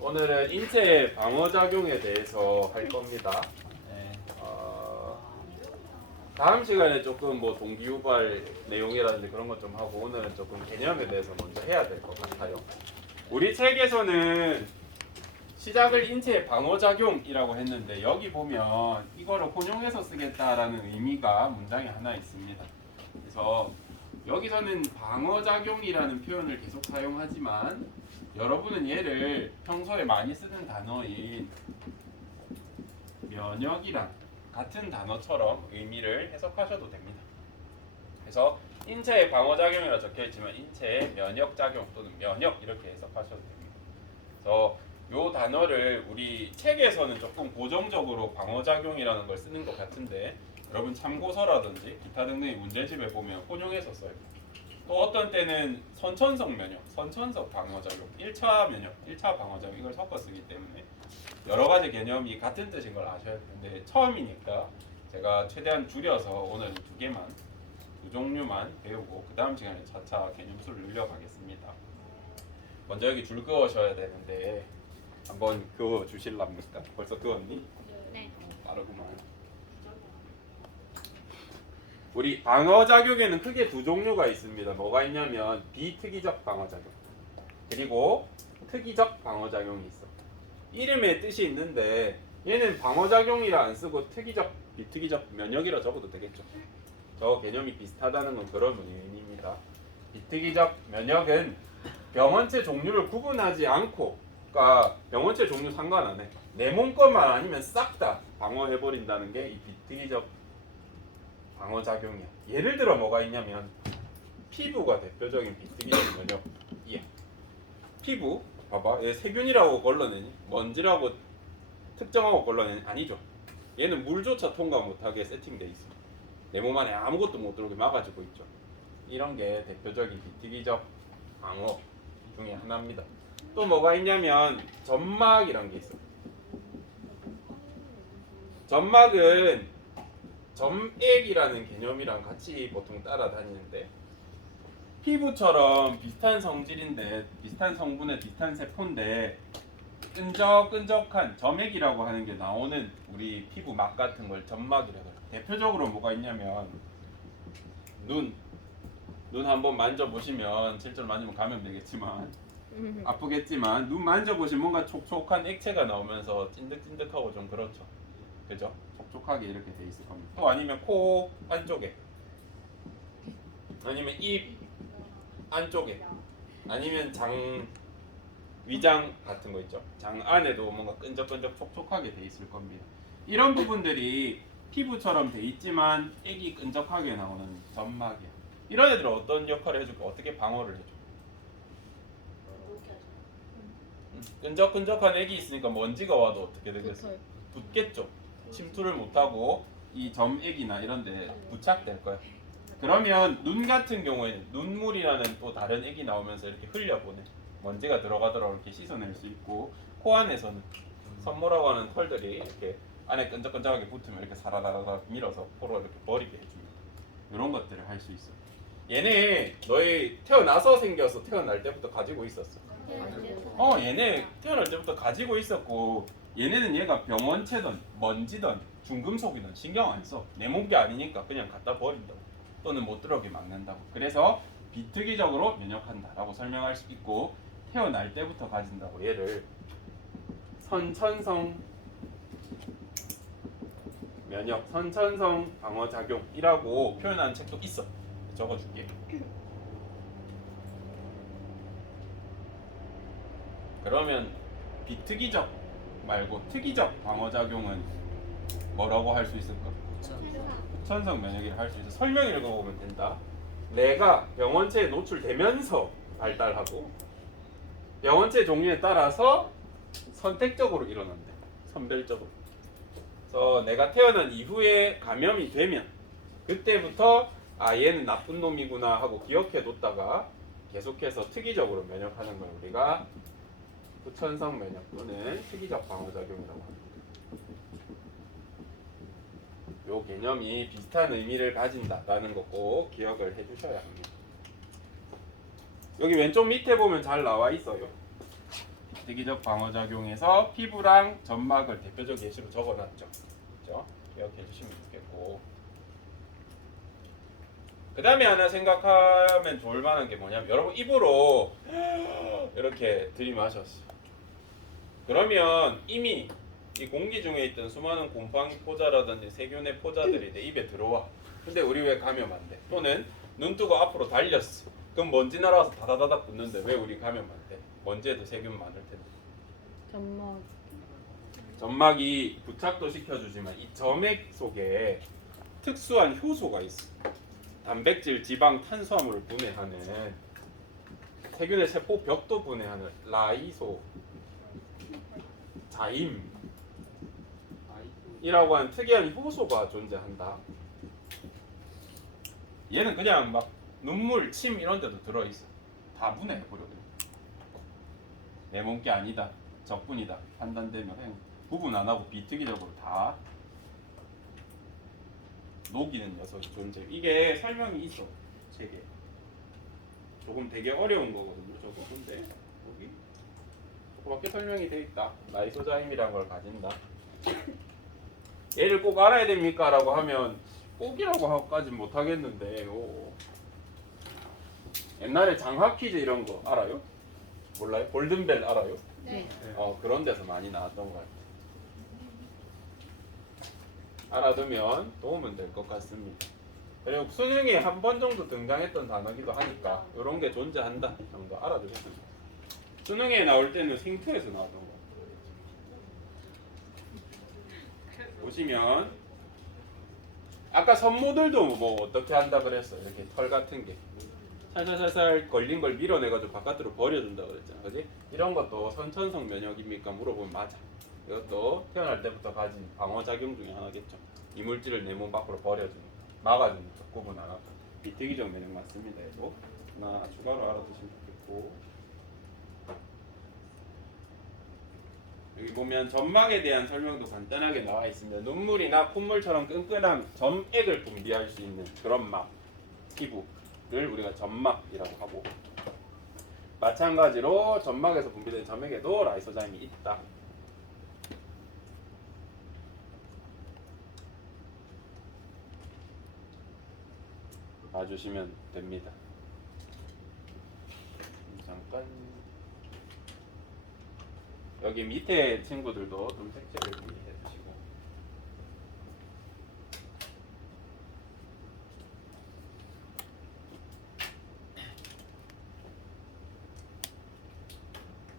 오늘은 인체 방어작용에 대해서 할 겁니다. 네. 다음 시간에 조금 뭐 동기유발 내용이라든지 그런 것 좀 하고 오늘은 조금 개념에 대해서 먼저 해야 될 것 같아요. 우리 책에서는 시작을 인체 방어작용이라고 했는데 여기 보면 이거를 혼용해서 쓰겠다라는 의미가 문장에 하나 있습니다. 그래서 여기서는 방어작용이라는 표현을 계속 사용하지만 여러분은 얘를 평소에 많이 쓰는 단어인 면역이랑 같은 단어처럼 의미를 해석하셔도 됩니다. 그래서 인체의 방어작용이라 적혀있지만 인체의 면역작용 또는 면역 이렇게 해석하셔도 됩니다. 그래서 이 단어를 우리 책에서는 조금 고정적으로 방어작용이라는 걸 쓰는 것 같은데 여러분 참고서라든지 기타 등등의 문제집에 보면 혼용해서 써요. 또 어떤 때는 선천성 면역, 선천적 방어작용, 1차 면역, 1차 방어작용 이걸 섞어 쓰기 때문에 여러 가지 개념이 같은 뜻인 걸 아셔야 되는데 처음이니까 제가 최대한 줄여서 오늘 두 종류만 배우고 그 다음 시간에 차차 개념수를 늘려가겠습니다. 먼저 여기 줄 그으셔야 되는데 한번 그어 주실랍니까? 벌써 그었니? 네. 빠르구만. 우리 방어작용에는 크게 두 종류가 있습니다. 뭐가 있냐면 비특이적 방어작용 그리고 특이적 방어작용이 있어. 이름에 뜻이 있는데 얘는 방어작용이라 안 쓰고 특이적, 비특이적 면역이라 적어도 되겠죠. 저 개념이 비슷하다는 건 그런 의미입니다. 비특이적 면역은 병원체 종류를 구분하지 않고 그러니까 병원체 종류 상관 안 해. 내 몸 것만 아니면 싹 다 방어해버린다는 게 이 비특이적 방어작용이야. 예를 들어 뭐가 있냐면 피부가 대표적인 비특이적 면역이야. 피부 봐봐, 얘 세균이라고 걸러내니? 먼지라고 특정하고 걸러내니? 아니죠. 얘는 물조차 통과 못하게 세팅돼 있어. 내 몸 안에 아무것도 못 들어오게 막아주고 있죠. 이런 게 대표적인 비특이적 방어 중에 하나입니다. 또 뭐가 있냐면 점막이란 게 있어. 점막은 점액이라는 개념이랑 같이 보통 따라다니는데 피부처럼 비슷한 성질인데 비슷한 성분의 비슷한 세포인데 끈적끈적한 점액이라고 하는 게 나오는 우리 피부 막 같은 걸 점막이라고 해요. 대표적으로 뭐가 있냐면 눈 한번 만져보시면 실제로 만지면 감염되겠지만 아프겠지만 눈 만져보시면 뭔가 촉촉한 액체가 나오면서 찐득찐득하고 좀 그렇죠. 그죠? 촉촉하게 이렇게 돼 있을 겁니다. 또 아니면 코 안쪽에 아니면 입 안쪽에 아니면 위장 같은 거 있죠. 장 안에도 뭔가 끈적끈적 촉촉하게 돼 있을 겁니다. 이런 부분들이 피부처럼 돼 있지만 액이 끈적하게 나오는 점막이야. 이런 애들은 어떤 역할을 해줄까? 어떻게 방어를 해줘? 끈적끈적한 액이 있으니까 먼지가 와도 어떻게 되겠어? 붙겠죠. 침투를 못하고 이 점액이나 이런 데 부착될 거야. 그러면 눈 같은 경우에는 눈물이라는 또 다른 액이 나오면서 이렇게 흘려보내. 먼지가 들어가더라도 이렇게 씻어낼 수 있고 코 안에서는 섬모라고 하는 털들이 이렇게 안에 끈적끈적하게 붙으면 이렇게 사라다라다 밀어서 코로 이렇게 버리게 해줍니다. 이런 것들을 할 수 있어. 얘네 너희 태어나서 생겨서 태어날 때부터 가지고 있었어. 얘네 태어날 때부터 가지고 있었고 얘네는 얘가 병원체든 먼지든 중금속이든 신경 안 써. 내 몸 게 아니니까 그냥 갖다 버린다고 또는 못 들어오게 막는다고. 그래서 비특이적으로 면역한다라고 설명할 수 있고 태어날 때부터 가진다고 얘를 선천성 면역, 선천성 방어작용이라고 표현하는 책도 있어. 적어줄게. 그러면 비특이적 말고 특이적 방어작용은 뭐라고 할 수 있을까? 선천성 면역이라 할 수 있어. 설명 읽어보면 된다. 내가 병원체에 노출되면서 발달하고 병원체 종류에 따라서 선택적으로 일어난대. 선별적으로. 그래서 내가 태어난 이후에 감염이 되면 그때부터 얘는 나쁜 놈이구나 하고 기억해 뒀다가 계속해서 특이적으로 면역하는 걸 우리가 후천성 면역 또는 특이적 방어작용이라고 합니다. 요 개념이 비슷한 의미를 가진다라는 거 꼭 기억을 해주셔야 합니다. 여기 왼쪽 밑에 보면 잘 나와 있어요. 비특이적 방어작용에서 피부랑 점막을 대표적 예시로 적어놨죠. 그렇죠? 기억해 주시면 좋겠고. 그 다음에 하나 생각하면 좋을 만한 게 뭐냐면 여러분 입으로 이렇게 들이마셨어. 그러면 이미 이 공기 중에 있던 수많은 곰팡이 포자라든지 세균의 포자들이 내 입에 들어와. 근데 우리 왜 감염 안 돼? 또는 눈 뜨고 앞으로 달렸어. 그럼 먼지 날아와서 다다다닥 붙는데 왜 우리 감염 안 돼? 먼지에도 세균 많을 텐데. 점막. 점막이 부착도 시켜주지만 이 점액 속에 특수한 효소가 있어. 단백질, 지방, 탄수화물을 분해하는 세균의 세포 벽도 분해하는 라이소, 자임이라고 하는 특이한 효소가 존재한다. 얘는 그냥 막 눈물, 침 이런 데도 들어있어. 다 분해해버려. 내 몸게 아니다, 적분이다 판단되면 그냥 구분 안 하고 비특이적으로 다 녹이는 녀석이 존재. 이게 설명이 있어 책에. 조금 되게 어려운 거거든요. 저거 근데 여기 조그맣게 설명이 돼 있다. 라이소자임이라는 걸 가진다. 얘를 꼭 알아야 됩니까? 라고 하면 꼭이라고 하고까진 못하겠는데 옛날에 장학 퀴즈 이런 거 알아요? 몰라요? 골든벨 알아요? 네. 그런 데서 많이 나왔던 것 같아요. 알아두면 도움은 될 것 같습니다. 그리고 수능에 한 번 정도 등장했던 단어기도 하니까 이런 게 존재한다 정도 알아두셨으면 좋겠어요. 수능에 나올 때는 생투에서 나왔던 거 보시면 아까 선모들도 뭐 어떻게 한다 그랬어. 이렇게 털 같은 게 살살살살 걸린 걸 밀어내가지고 바깥으로 버려준다 그랬잖아. 그지? 이런 것도 선천성 면역입니까? 물어보면 맞아. 이것도 태어날 때부터 가진 방어작용 중에 하나겠죠. 이물질을 내 몸 밖으로 버려주는, 막아주는 거 구분 안 하고. 비특이적 면역 맞습니다. 이거 하나 추가로 알아두시면 좋겠고. 여기 보면 점막에 대한 설명도 간단하게 나와 있습니다. 눈물이나 콧물처럼 끈끈한 점액을 분비할 수 있는 그런 막, 피부를 우리가 점막이라고 하고, 마찬가지로 점막에서 분비된 점액에도 라이소자임이 있다. 봐주시면 됩니다. 잠깐 여기 밑에 친구들도 좀 색칠을 미리 해주시고.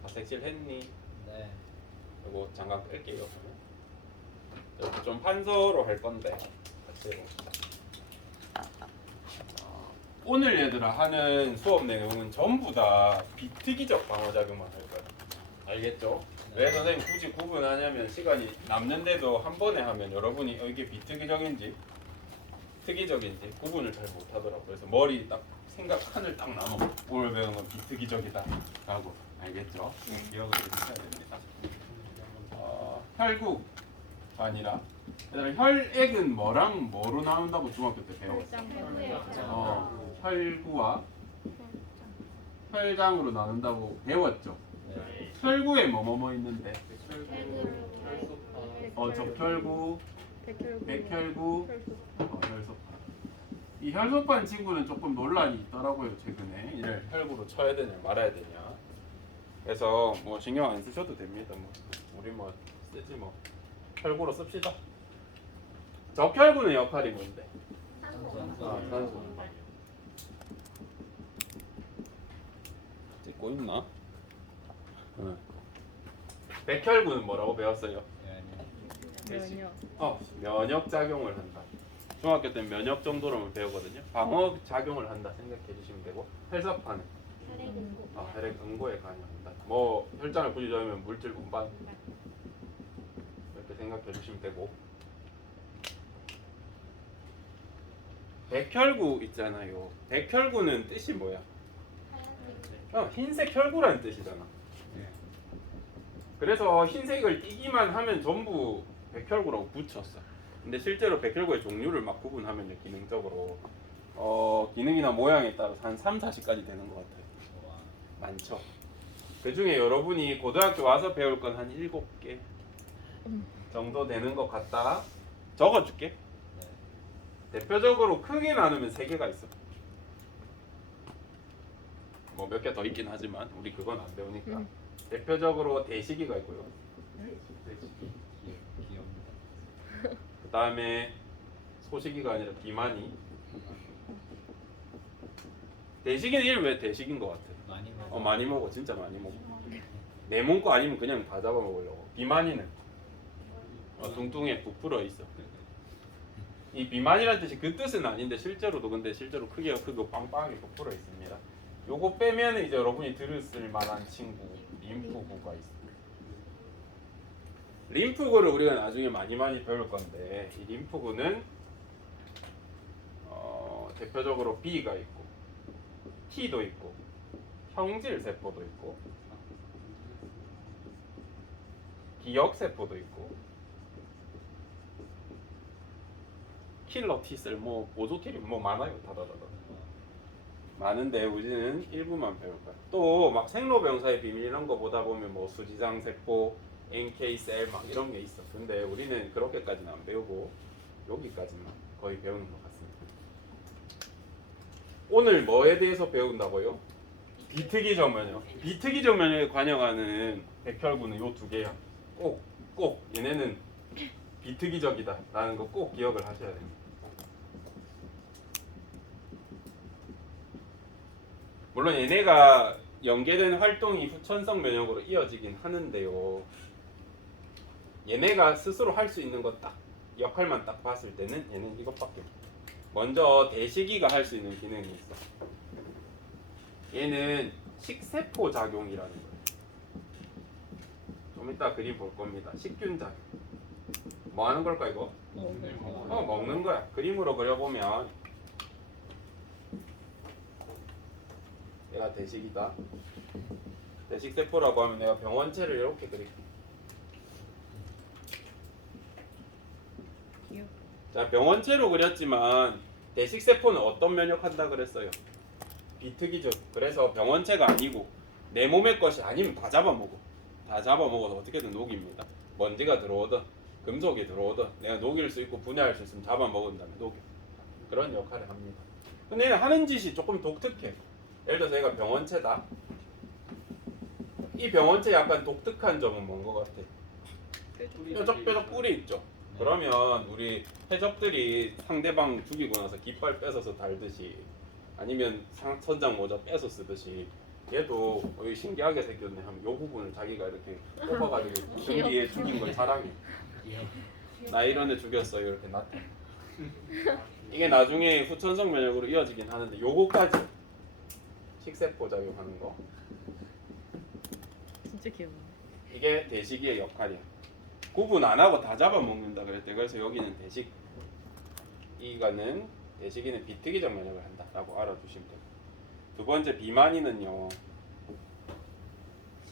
다 색칠했니? 네. 이거 장갑 뺄게요. 이렇게 좀 판서로 할 건데 같이 해봅시다. 오늘 얘들아 하는 수업 내용은 전부 다 비특이적 방어작용만 할 거야. 알겠죠? 왜 선생님 굳이 구분하냐면 시간이 남는데도 한 번에 하면 여러분이 이게 비특이적인지 특이적인지 구분을 잘 못하더라고요. 그래서 머리 딱 생각 칸을 딱 나눠. 오늘 배우는 건 비특이적이다 라고. 알겠죠? 기억을 해주셔야 됩니다. 혈구가 아니라 그다음에 혈액은 뭐랑 뭐로 나온다고 중학교 때 배웠어? 혈구와 혈장으로 나눈다고 배웠죠? 네. 혈구에 뭐뭐뭐 있는데? 적혈구, 백혈구, 혈소판. 이 혈소판 친구는 조금 논란이 있더라고요. 최근에 이를 혈구로 쳐야 되냐 말아야 되냐. 그래서 뭐 신경 안 쓰셔도 됩니다. 뭐 우리 뭐 쓰지 뭐. 혈구로 씁시다. 적혈구는 역할이 뭔데? 산소. 찍고 있나? 응. 백혈구는 뭐라고 배웠어요? 면역. 면역 작용을 한다. 중학교 때 면역 정도로만 배우거든요. 방어 작용을 한다 생각해 주시면 되고. 혈소판은 혈액 응고에 관여한다. 뭐 혈장을 부지정하면 물질 운반 이렇게 생각해 주시면 되고. 백혈구 있잖아요. 백혈구는 뜻이 뭐야? 흰색 혈구라는 뜻이잖아. 그래서 흰색을 띠기만 하면 전부 백혈구라고 붙였어. 근데 실제로 백혈구의 종류를 막 구분하면 기능적으로 기능이나 모양에 따라서 한 3, 40가지 되는 것 같아요. 많죠. 그 중에 여러분이 고등학교 와서 배울 건 한 7개 음. 정도 되는 것 같다. 적어줄게. 대표적으로 크게 나누면 3개가 있어. 뭐 몇 개 더 있긴 하지만 우리 그건 안 배우니까. 음. 대표적으로 대시기가 있고요. 그 다음에 소시기가 아니라 비만이. 대시기는 이름 왜 대시기인 것 같아? 많이 먹어. 진짜 많이 먹어. 내 몸 거 아니면 그냥 다 잡아 먹으려고. 비만이는 뚱뚱해 부풀어 있어. 이 비만이라는 뜻이 그 뜻은 아닌데 실제로도 근데 실제로 크기가 크고 빵빵하게 부풀어 있습니다. 요거 빼면 이제 여러분이 들었을 만한 친구 림프구가 있어. 림프구를 우리가 나중에 많이 배울 건데 이 림프구는 대표적으로 B가 있고 T도 있고 형질 세포도 있고 기억 세포도 있고 킬러 T셀 뭐 보조 T리 뭐 많아요. 다다다다 많은데 우리는 일부만 배울 거야. 또 막 생로병사의 비밀 이런 거 보다 보면 뭐 수지장 세포, NK 셀 막 이런 게 있어. 근데 우리는 그렇게까지는 안 배우고 여기까지만 거의 배우는 것 같습니다. 오늘 뭐에 대해서 배운다고요? 비특이적 면역. 비특이적 면역에 관여하는 백혈구는 요 2개야. 꼭 얘네는 비특이적이다 라는 거 꼭 기억을 하셔야 됩니다. 물론 얘네가 연계된 활동이 후천성 면역으로 이어지긴 하는데요. 얘네가 스스로 할 수 있는 것 딱 역할만 딱 봤을 때는 얘는 이것밖에 없어. 먼저 대시기가 할 수 있는 기능이 있어. 얘는 식세포 작용이라는 거예요. 좀 이따 그림 볼 겁니다. 식균 작용. 뭐 하는 걸까 이거? 먹는 거야. 그림으로 그려보면 얘가 대식이다. 대식세포라고 하면 내가 병원체를 이렇게 그릴게. 자, 병원체로 그렸지만 대식세포는 어떤 면역한다 그랬어요? 비특이적. 그래서 병원체가 아니고 내 몸의 것이 아니면 다 잡아먹어. 다 잡아먹어서 어떻게든 녹입니다. 먼지가 들어오든 금속이 들어오든 내가 녹일 수 있고 분해할 수 있으면 잡아먹은 다음에 녹여. 그런 역할을 합니다. 근데 얘는 하는 짓이 조금 독특해. 예를 들어서 얘가 병원체다. 이 병원체 약간 독특한 점은 뭔 것 같아? 뾰족뾰족 뿔이 있죠. 그러면 우리 해적들이 상대방 죽이고 나서 깃발 뺏어서 달듯이 아니면 선장 모자 뺏어 쓰듯이 얘도 신기하게 생겼네 하면 요 부분을 자기가 이렇게 뽑아가지고 등 뒤에 죽인 걸 자랑해. 나 이런 애 죽였어 이렇게 나타내. 이게 나중에 후천성 면역으로 이어지긴 하는데 요거까지 식세포 작용하는 거 진짜 귀여워. 이게 대시기의 역할이야. 구분 안 하고 다 잡아먹는다 그랬대. 그래서 여기는 대식, 이거는 대시기는 비특이적 면역을 한다라고 알아두시면 돼요. 두 번째 비만이는요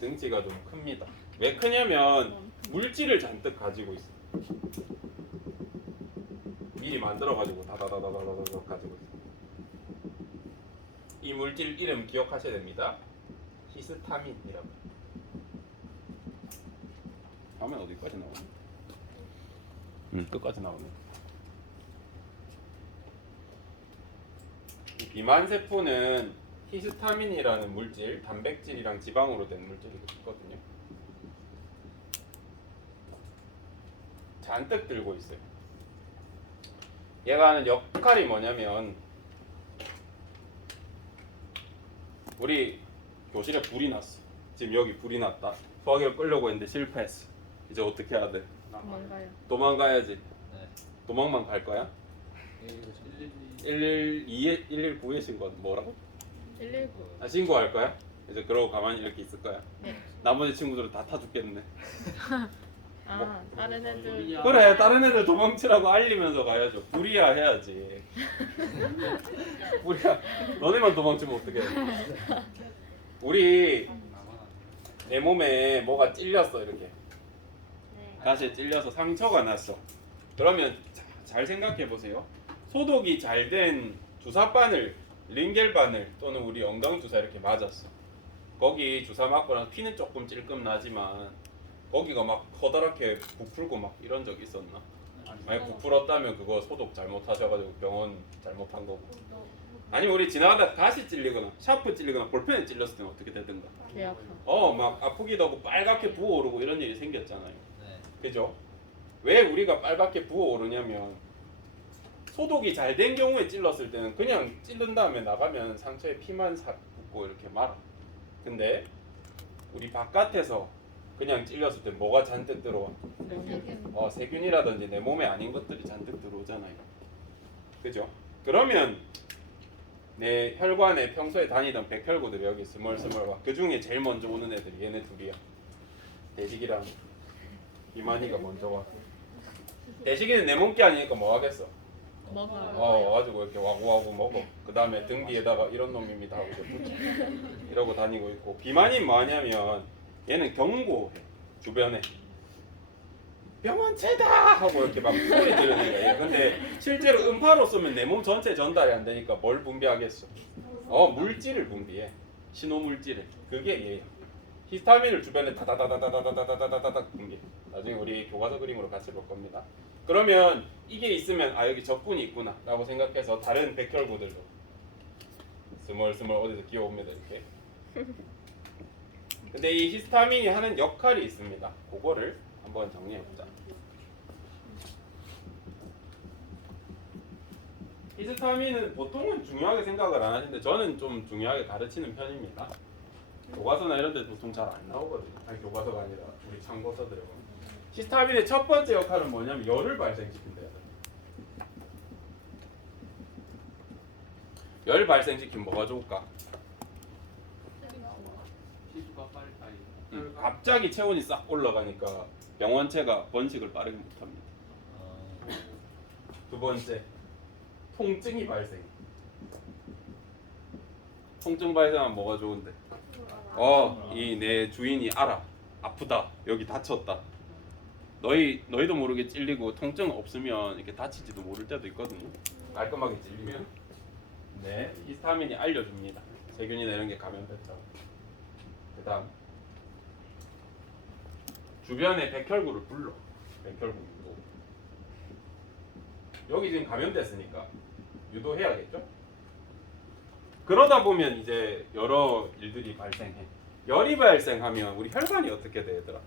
등치가 좀 큽니다. 왜 크냐면 물질을 잔뜩 가지고 있어. 미리 만들어가지고 다다다다다다다 가지고 있어. 이 물질 이름 기억하셔야 됩니다. 히스타민이라고. 다음엔 어디까지 나오네? 끝까지 나오네. 이 비만 세포는 히스타민이라는 물질, 단백질이랑 지방으로 된 물질이 있거든요. 잔뜩 들고 있어요. 얘가 하는 역할이 뭐냐면 우리 교실에 불이 났어. 지금 여기 불이 났다. 소화기를 끄려고 했는데 실패했어. 이제 어떻게 해야 돼? 뭔가요? 도망가야지. 도망만 갈 거야? 119에 신고 뭐라고? 119. 아, 신고할 거야? 이제 그러고 가만히 이렇게 있을 거야? 네. 나머지 친구들은 다 타 죽겠네. 아, 다른 애들. 그래, 다른 애들 도망치라고 알리면서 가야죠. 불이야 해야지. 불이야. 너네만 도망치면 어떡해? 우리 내 몸에 뭐가 찔렸어 이렇게. 가시에 찔려서 상처가 났어. 그러면 잘 생각해 보세요. 소독이 잘 된 주사바늘, 링겔바늘 또는 우리 엉덩이 주사 이렇게 맞았어. 거기 주사 맞고 나서 피는 조금 찔끔 나지만 거기가 막 커다랗게 부풀고 막 이런 적 있었나? 만약 부풀었다면 그거 소독 잘못하셔가지고 병원 잘못한 거고. 아니면 우리 지나가다 가시 찔리거나 샤프 찔리거나 볼펜에 찔렸을 때는 어떻게 되든가. 개 아파. 막 아프기도 하고 빨갛게 부어오르고 이런 일이 생겼잖아요. 네. 그죠? 왜 우리가 빨갛게 부어오르냐면 소독이 잘 된 경우에 찔렀을 때는 그냥 찔른 다음에 나가면 상처에 피만 붙고 이렇게 말아. 근데 우리 바깥에서 그냥 찔렸을 때 뭐가 잔뜩 들어와? 세균이라든지 내 몸에 아닌 것들이 잔뜩 들어오잖아요. 그죠? 그러면 내 혈관에 평소에 다니던 백혈구들이 여기 스멀스멀 와. 그 중에 제일 먼저 오는 애들이 얘네 둘이야. 대식이랑 이만희가 먼저 와. 대식이는 내 몸게 아니니까 뭐 하겠어? 먹어요. 와가지고 이렇게 와구와구 먹어. 그 다음에 등 뒤에다가 이런 놈입니다 하고 이제 붙여. 이러고 다니고 있고. 비만이 뭐하냐면 얘는 경고해. 주변에 병원체다 하고 이렇게 막 소리 지르는 거야. 근데 실제로 음파로 쏘면 내 몸 전체 전달이 안 되니까 뭘 분비하겠어? 물질을 분비해. 신호물질을. 그게 얘야. 히스타민을 주변에 다다다다다다다다다다다 분비해. 나중에 우리 교과서 그림으로 같이 볼 겁니다. 그러면 이게 있으면 여기 적군이 있구나 라고 생각해서 다른 백혈구들도 스멀스멀 어디서 기어옵니다 이렇게. 근데 이 히스타민이 하는 역할이 있습니다. 그거를 한번 정리해보자. 히스타민은 보통은 중요하게 생각을 안 하시는데 저는 좀 중요하게 가르치는 편입니다. 교과서나 이런 데 보통 잘 안 나오거든요. 아니 교과서가 아니라 우리 참고서들에 보면. 히스타민의 첫 번째 역할은 뭐냐면 열을 발생시킨다. 열 발생시키면 뭐가 좋을까? 피부가 빨리 갑자기 체온이 싹 올라가니까 병원체가 번식을 빠르게 못합니다. 두 번째, 통증이 발생. 통증 발생하면 뭐가 좋은데? 이 내 주인이 알아. 아프다. 여기 다쳤다. 너희도 모르게 찔리고 통증 없으면 이렇게 다치지도 모를 때도 있거든요. 깔끔하게 찔리면. 네, 히스타민이 알려줍니다. 세균이나 이런 게 감염됐다고. 그다음 주변에 백혈구를 불러. 백혈구 유도. 여기 지금 감염됐으니까 유도해야겠죠? 그러다 보면 이제 여러 일들이 발생해. 열이 발생하면 우리 혈관이 어떻게 돼, 얘들아?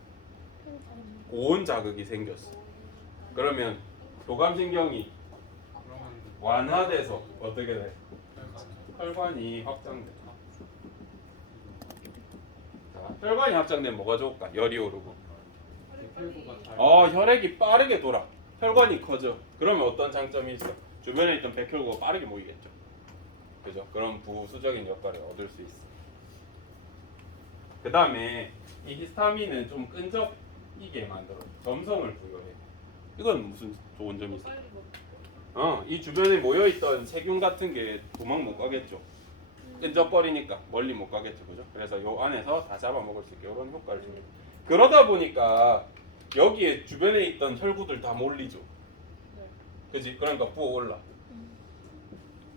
고온 자극이 생겼어. 그러면 교감신경이 완화돼서 어떻게 돼? 혈관이 확장돼. 자, 혈관이 확장되면 뭐가 좋을까? 열이 오르고. 혈액이 빠르게 돌아. 혈관이 커져. 그러면 어떤 장점이 있어? 주변에 있던 백혈구가 빠르게 모이겠죠. 그죠? 그런 부수적인 역할을 얻을 수 있어. 그 다음에 이 히스타민은 좀 끈적이게 만들어. 점성을 부여해. 이건 무슨 좋은 점이 있어? 이 주변에 모여있던 세균 같은 게 도망 못 가겠죠. 끈적거리니까 멀리 못 가겠죠, 그죠? 그래서 요 안에서 다 잡아먹을 수 있게 이런 효과를 줍니다. 그러다 보니까 여기에 주변에 있던 혈구들 다 몰리죠. 그지? 그러니까 부어올라.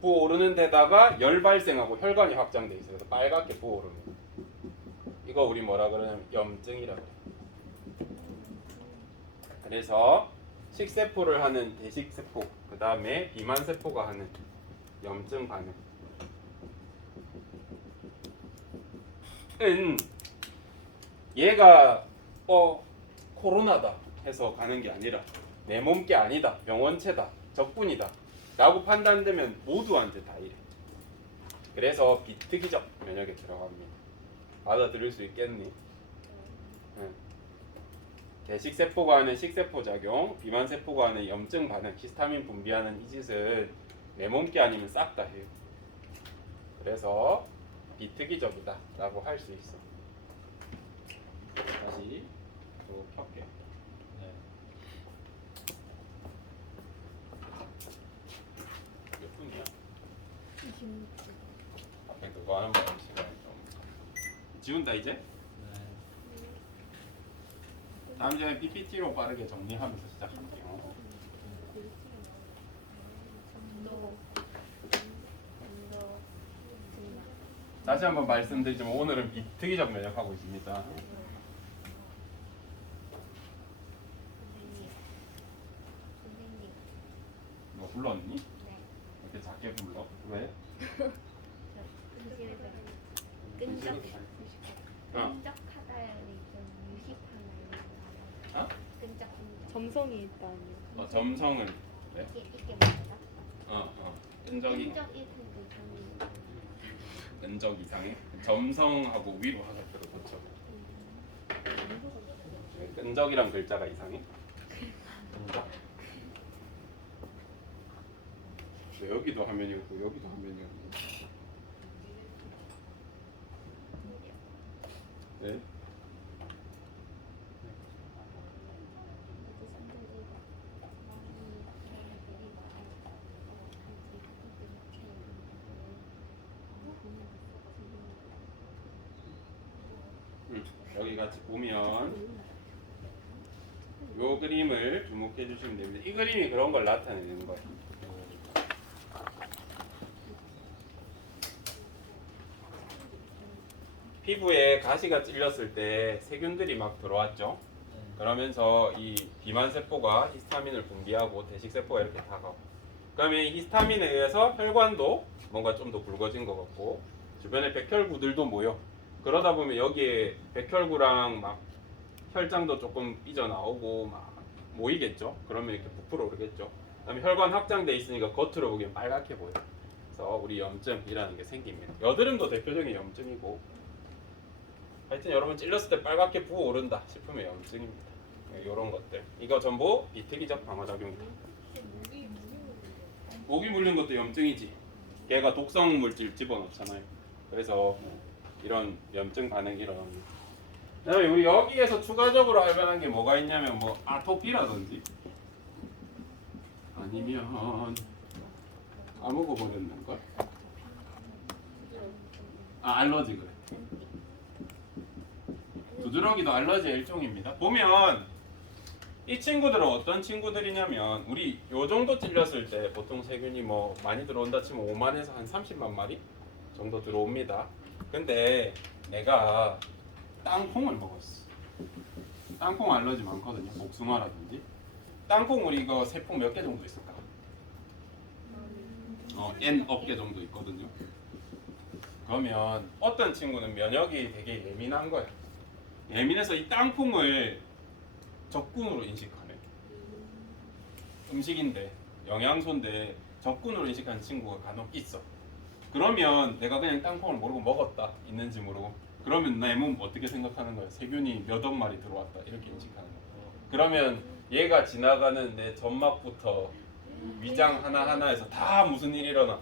부어오르는 데다가 열 발생하고 혈관이 확장돼 있어요. 그래서 빨갛게 부어오르는 거. 이거 우리 뭐라 그러냐면 염증이라고 해요. 그래서 식세포를 하는 대식세포, 그 다음에 비만세포가 하는 염증 반응. 얘가 코로나다 해서 가는 게 아니라 내 몸 게 아니다, 병원체다, 적군이다 라고 판단되면 모두한테 다 이래. 그래서 비특이적 면역에 들어갑니다. 받아들일 수 있겠니? 대식세포가 하는 식세포 작용, 비만세포가 하는 염증 반응, 히스타민 분비하는 이 짓은 내 몸 게 아니면 싹 다 해요. 그래서 비특이적이다 라고 할 수 있어. 다시 또 켤게. 몇 분이야? 앞에 그거 하는 바람 시간이 좀 지운다 이제? 다음 시간에 PPT로 빠르게 정리하면서 시작할게요. 다시 한번 말씀드리지만 오늘은 비특이적 면역하고 있습니다. 선생님. 뭐 불렀니? 네. 이렇게 작게 불러? 왜? 근실에서 끈적하다를 좀 유식하나요? 어? 끈적. 점성이 있다니. 점성을 네? 이게 뭐다? 끈적이 끈적 이틀도 좀. 끈적 이상해? 점성하고 위로 하나표로 붙여. 끈적이란 글자가 이상해? 끈적? 네, 여기도 화면이었고 여기도 화면이었고. 네? 여기 같이 보면 요 그림을 주목해 주시면 됩니다. 이 그림이 그런 걸 나타내는 거예요. 피부에 가시가 찔렸을 때 세균들이 막 들어왔죠. 그러면서 이 비만 세포가 히스타민을 분비하고 대식 세포가 이렇게 다가오고, 그러면 이 히스타민에 의해서 혈관도 뭔가 좀 더 굵어진 것 같고 주변에 백혈구들도 모여. 그러다 보면 여기에 백혈구랑 막 혈장도 조금 삐져나오고 막 모이겠죠. 그러면 이렇게 부풀어 오르겠죠. 그다음에 혈관 확장돼 있으니까 겉으로 보기엔 빨갛게 보여. 그래서 우리 염증이라는 게 생깁니다. 여드름도 대표적인 염증이고, 하여튼 여러분 찔렸을 때 빨갛게 부어오른다 싶으면 염증입니다. 이런 것들, 이거 전부 비특이적 방어작용이다. 모기 물린 것도 염증이지. 걔가 독성 물질 집어넣잖아요. 그래서 이런 염증 반응 이런. 그다음에 우리 여기에서 추가적으로 할 만한 게 뭐가 있냐면 뭐 아토피라든지 아니면 까먹어 버렸는 걸. 알러지 그래. 두드러기도 알러지의 일종입니다. 보면 이 친구들은 어떤 친구들이냐면 우리 요 정도 찔렸을 때 보통 세균이 뭐 많이 들어온다 치면 5만에서 한 30만 마리 정도 들어옵니다. 근데 내가 땅콩을 먹었어. 땅콩 알러지 많거든요. 복숭아라든지. 땅콩 우리 이거 세포 몇 개 정도 있을까? N억 개 정도 있거든요. 그러면 어떤 친구는 면역이 되게 예민한 거야. 예민해서 이 땅콩을 적군으로 인식하네. 음식인데 영양소인데 적군으로 인식하는 친구가 간혹 있어. 그러면 내가 그냥 땅콩을 모르고 먹었다, 있는지 모르고, 그러면 내 몸 어떻게 생각하는 거야? 세균이 몇억 마리 들어왔다 이렇게 인식하는 거야. 그러면 얘가 지나가는 내 점막부터 위장 하나하나에서 다 무슨 일이 일어나?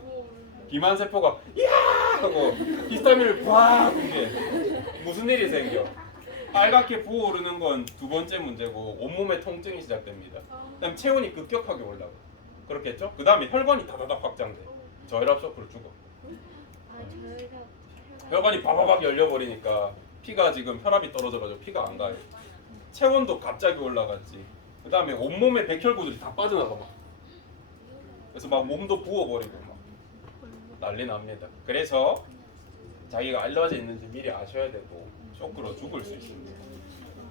비만 세포가 이야 하고 히스타민을 꽉 이게 무슨 일이 생겨? 빨갛게 부어오르는 건 두 번째 문제고, 온몸에 통증이 시작됩니다. 그다음 체온이 급격하게 올라가. 그렇겠죠? 그 다음에 혈관이 다다닥 확장돼. 저혈압 쇼크로 죽어. 혈관이 바바박 열려버리니까 피가 지금 혈압이 떨어져가지고 피가 안 가요. 체온도 갑자기 올라갔지. 그 다음에 온몸에 백혈구들이 다 빠져나가 막. 그래서 막 몸도 부어버리고 막 난리 납니다. 그래서 자기가 알러지 있는지 미리 아셔야 되고 쇼크로 죽을 수 있습니다.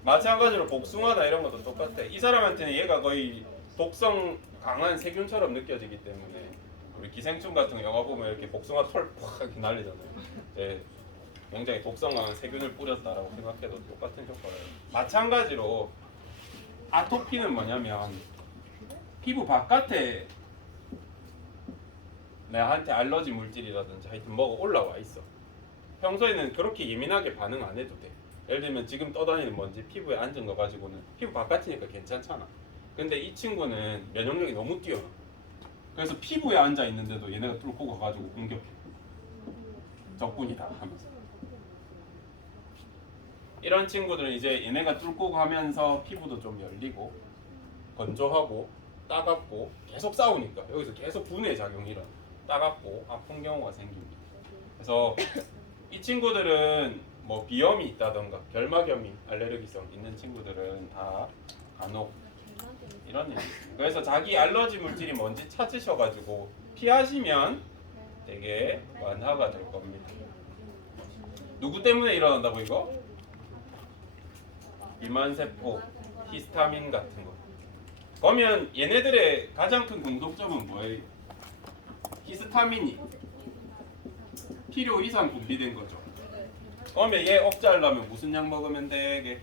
마찬가지로 복숭아나 이런 것도 똑같아. 이 사람한테는 얘가 거의 독성 강한 세균처럼 느껴지기 때문에 우리 기생충 같은 거 영화 보면 이렇게 복숭아 털팍 이렇게 날리잖아요. 굉장히 독성 강한 세균을 뿌렸다라고 생각해도 똑같은 효과예요. 마찬가지로 아토피는 뭐냐면 피부 바깥에 내한테 알러지 물질이라든지 하여튼 뭐가 올라와 있어. 평소에는 그렇게 예민하게 반응 안 해도 돼. 예를 들면 지금 떠다니는 먼지 피부에 앉은 거 가지고는 피부 바깥이니까 괜찮잖아. 근데 이 친구는 면역력이 너무 뛰어나. 그래서 피부에 앉아 있는데도 얘네가 뚫고 가가지고 공격해. 적군이다 하면서. 이런 친구들은 이제 얘네가 뚫고 가면서 피부도 좀 열리고 건조하고 따갑고 계속 싸우니까 여기서 계속 분해 작용이 일어나. 따갑고 아픈 경우가 생깁니다. 그래서 이 친구들은 뭐 비염이 있다던가 결막염이 알레르기성 있는 친구들은 다 간혹 이런 일이 있습니다. 그래서 자기 알러지 물질이 뭔지 찾으셔가지고 피하시면 되게 완화가 될 겁니다. 누구 때문에 일어난다고 이거? 비만세포, 히스타민 같은 거. 그러면 얘네들의 가장 큰 공통점은 뭐예요? 히스타민이 필요 이상 분비된 거죠. 그러면 얘 억제하려면 무슨 약 먹으면 돼? 걔?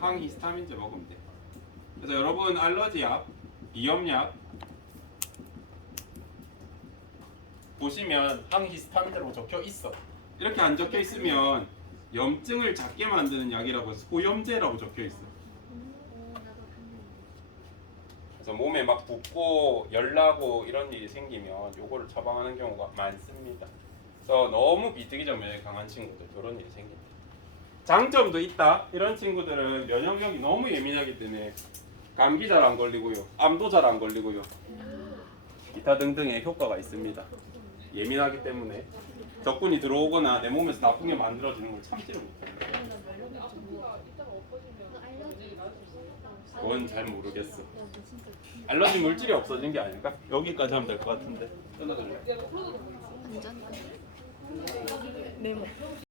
항히스타민제 먹으면 돼. 그래서 여러분 알러지약, 비염약 보시면 항히스타민제라고 적혀 있어. 이렇게 안 적혀 있으면 염증을 작게 만드는 약이라고 소염제라고 적혀 있어. 나도 봤는데. 그래서 몸에 막 붓고 열나고 이런 일이 생기면 요거를 처방하는 경우가 많습니다. 그래서 너무 비특이적 면역이 강한 친구들 그런 일이 생깁니다. 장점도 있다. 이런 친구들은 면역력이 너무 예민하기 때문에 감기 잘 안 걸리고요, 암도 잘 안 걸리고요, 기타 등등의 효과가 있습니다. 예민하기 때문에 적군이 들어오거나 내 몸에서 나쁜 게 만들어지는 걸 참지를 못합니다. 너 알러지 그건 잘 모르겠어. 알러지 물질이 없어진 게 아닐까? 여기까지 하면 될 것 같은데. 끊어줄래? 메모.